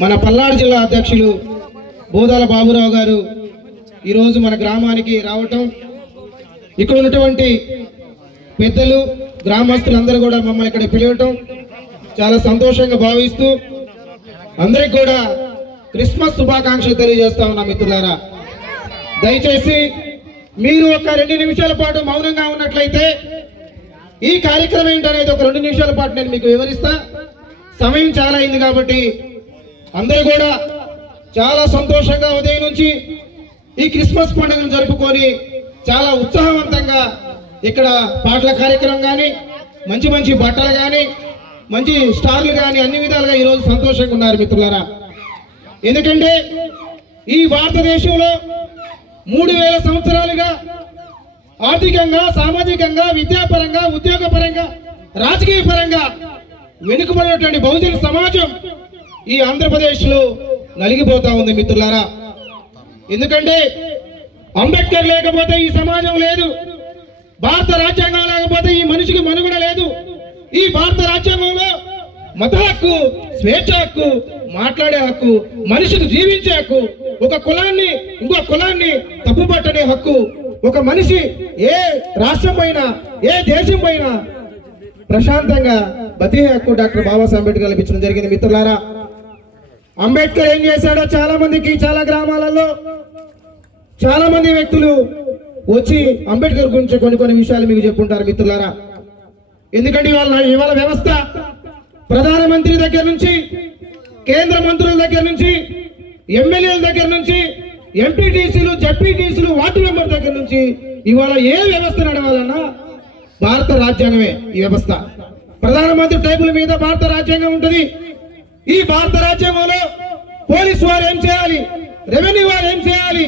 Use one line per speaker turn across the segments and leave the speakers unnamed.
మన పల్నాడు జిల్లా అధ్యక్షులు బోదాల బాబురావు గారు ఈరోజు మన గ్రామానికి రావటం. ఇక్కడ ఉన్నటువంటి పెద్దలు గ్రామస్తులందరూ కూడా మమ్మల్ని ఇక్కడ పిలవటం చాలా సంతోషంగా భావిస్తూ అందరికి కూడా క్రిస్మస్ శుభాకాంక్షలు తెలియజేస్తా ఉన్నా మిత్రులారా. దయచేసి మీరు ఒక రెండు నిమిషాల పాటు మౌనంగా ఉన్నట్లయితే ఈ కార్యక్రమం ఏంటనేది ఒక రెండు నిమిషాల పాటు నేను మీకు వివరిస్తాను సమయం చాలా అయింది కాబట్టి అందరూ కూడా చాలా సంతోషంగా ఉదయం నుంచి ఈ క్రిస్మస్ పండుగను జరుపుకొని చాలా ఉత్సాహవంతంగా ఇక్కడ పాటల కార్యక్రమం కానీ మంచి మంచి బట్టలు కానీ మంచి స్టార్లు కానీ అన్ని విధాలుగా ఈరోజు సంతోషంగా ఉన్నారు మిత్రులారా. ఎందుకంటే ఈ భారతదేశంలో మూడు వేల సంవత్సరాలుగా ఆర్థికంగా సామాజికంగా విద్యాపరంగా ఉద్యోగపరంగా రాజకీయ పరంగా వెనుకబడినటువంటి బహుజన సమాజం ఈ ఆంధ్రప్రదేశ్లో నలిగిపోతా ఉంది మిత్రులారా. ఎందుకంటే అంబేద్కర్ లేకపోతే ఈ సమాజం లేదు. భారత రాజ్యాంగం లేకపోతే ఈ మనిషికి మనుగడ లేదు. ఈ భారత రాజ్యాంగంలో మత హక్కు స్వేచ్ఛ హక్కు మాట్లాడే హక్కు మనిషికి జీవించే హక్కు ఒక కులాన్ని ఇంకో కులాన్ని తప్పుపట్టనే హక్కు ఒక మనిషి ఏ రాష్ట్రం పైన ఏ దేశం పైన ప్రశాంతంగా బతికే హక్కు డాక్టర్ బాబాసాహెబ్ అంబేద్కర్ కల్పించడం జరిగింది. మిత్రులారా అంబేద్కర్ ఏం చేశాడో చాలా మందికి చాలా గ్రామాలలో చాలా మంది వ్యక్తులు వచ్చి అంబేద్కర్ గురించి కొన్ని కొన్ని విషయాలు మీకు చెప్పుంటారు మిత్రులారా. ఎందుకంటే ఇవాళ ఇవాళ వ్యవస్థ ప్రధానమంత్రి దగ్గర నుంచి కేంద్ర మంత్రుల దగ్గర నుంచి ఎమ్మెల్యేల దగ్గర నుంచి ఎంపీటీసీలు జడ్పీటీసీలు వార్డు మెంబర్ దగ్గర నుంచి ఇవాళ ఏ వ్యవస్థ నడవాలన్నా భారత రాజ్యాంగమే ఈ వ్యవస్థ. ప్రధానమంత్రి టైపుల మీద భారత రాజ్యాంగం ఉంటుంది. ఈ భారత రాజ్యాంగంలో పోలీసు వారు ఏం చేయాలి? రెవెన్యూ వారు ఏం చేయాలి?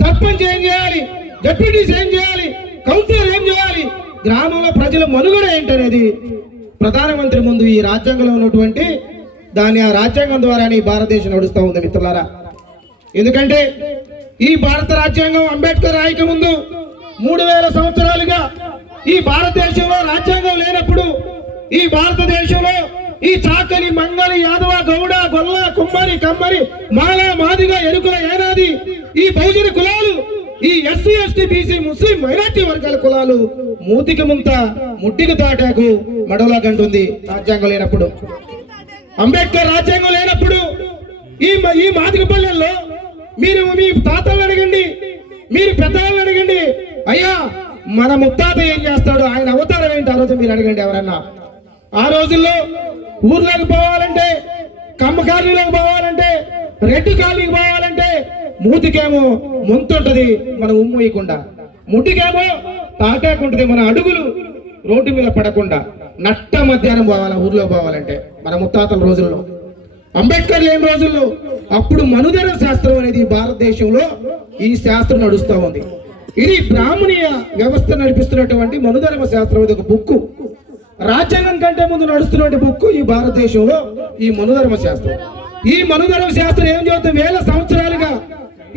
సర్పంచ్ ఏం చేయాలి? డెప్యూటీస్ ఏం చేయాలి? కౌన్సిలర్ ఏం చేయాలి? గ్రామంలో ప్రజల మనుగడ ఏంటనేది ప్రధానమంత్రి ముందు ఈ రాజ్యాంగంలో ఉన్నటువంటి దాని ఆ రాజ్యాంగం ద్వారానే భారతదేశం నడుస్తూ ఉంది మిత్రులారా. ఎందుకంటే ఈ భారత రాజ్యాంగం అంబేద్కర్ రాయక ముందు మూడు వేల సంవత్సరాలుగా ఈ భారతదేశంలో రాజ్యాంగం లేనప్పుడు ఈ భారతదేశంలో ఈ చాకలి మంగలి యాదవ గౌడ గొల్ల కుమ్మరి కమ్మరి మాల మాదిగ ఎరుకుల ఏనాది ఈ బహుజన కులాలు ఈ SC ST BC Muslim minority వర్గాల కులాలు మూతికి ముంత ముట్టికి తాటాకు మడవలా గంటుంది రాజ్యాంగం లేనప్పుడు. అంబేద్కర్ రాజ్యాంగం లేనప్పుడు ఈ మ- ఈ మాదిక పల్లెల్లో మీరు మీ తాతలను అడగండి మీరు పెద్దవాళ్ళని అడగండి అయ్యా మన ముత్తాత ఏం చేస్తాడు? ఆయన అవతారం ఏంటి? ఆ రోజు మీరు అడగండి ఎవరన్నా. ఆ రోజుల్లో ఊర్లోకి పోవాలంటే కమ్మ కాలనీలోకి పోవాలంటే రెడ్డి కాలనీకి పోవాలంటే మూతికేమో ముంతుంటది మనం ఉమ్మూయకుండా ముట్టికేమో తాటాకుంటది మన అడుగులు రోడ్డు మీద పడకుండా. నట్ట మధ్యాహ్నం పోవాలా ఊర్లో పోవాలంటే మన ముత్తాతల రోజుల్లో. అంబేద్కర్ లేని రోజుల్లో అప్పుడు మనుదర శాస్త్రం అనేది భారతదేశంలో ఈ శాస్త్రం నడుస్తూ ఉంది. ఇది బ్రాహ్మణీయ వ్యవస్థ నడిపిస్తున్నటువంటి మనుధర్మ శాస్త్రం ఇది ఒక బుక్కు. రాజ్యాంగం కంటే ముందు నడుస్తున్నటువంటి బుక్ ఈ భారతదేశంలో ఈ మనుధర్మ శాస్త్రం. ఈ మనుధర్మ శాస్త్రం ఏం చెబుతుంది వేల సంవత్సరాలుగా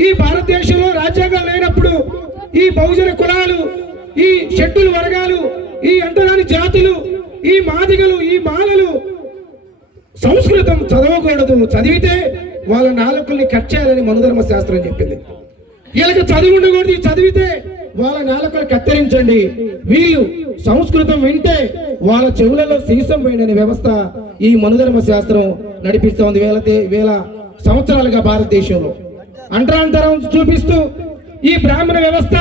ఈ భారతదేశంలో రాజ్యాంగం లేనప్పుడు ఈ బహుజన కులాలు ఈ షెడ్యూల్ వర్గాలు ఈ అంటరాని జాతులు ఈ మాదిగలు ఈ మాలలు సంస్కృతం చదవకూడదు. చదివితే వాళ్ళ నాలుకల్ని కట్ చేయాలని మనుధర్మ శాస్త్రం చెప్పింది. వీళ్ళకి చదివి ఉండకూడదు చదివితే వాళ్ళ నాలుకలు కత్తిరించండి. వీళ్ళు సంస్కృతం వింటే వాళ్ళ చెవులలో సీసం పోయిన వ్యవస్థ ఈ మనుధర్మ శాస్త్రం నడిపిస్తోంది వేల వేల సంవత్సరాలుగా భారతదేశంలో. అంటరాంతరం చూపిస్తూ ఈ బ్రాహ్మణ వ్యవస్థ